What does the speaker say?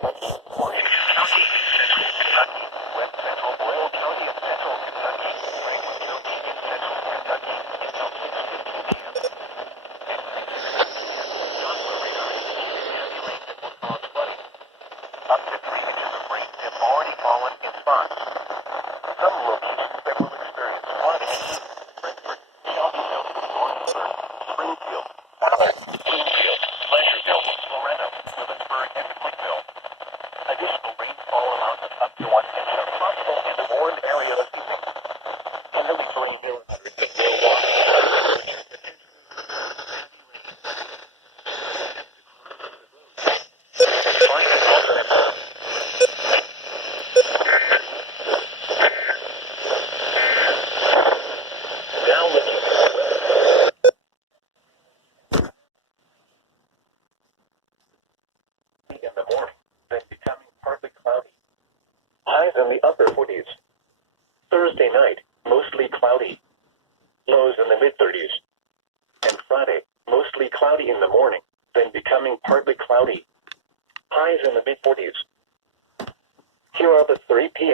Morgan County, central Kentucky, west central Royal County in central Kentucky, Franklin County in central Kentucky until 6:15 p.m. At 6:15 p.m., Doppler radar indicated heavy rain that will cause flooding. Up to 3 inches of rain have already fallen in spots. Some locations that will experience flooding include Brentford, Shelbyville, Lawrenceburg, Springfield, Ballard, Bloomfield, Pleasureville, Loretta, Lewisburg, and Lakeville. Additional rainfall amounts of up to 1 inch are possible in the warned area this evening. Heavily rain hill hundreds of low water, which are potentially now looking at the weather. In the morning, then becoming partly cloudy. Highs in the upper 40s. Thursday night, mostly cloudy. Lows in the mid-30s. And Friday, mostly cloudy in the morning, then becoming partly cloudy. Highs in the mid-40s. Here are the 3 p.m.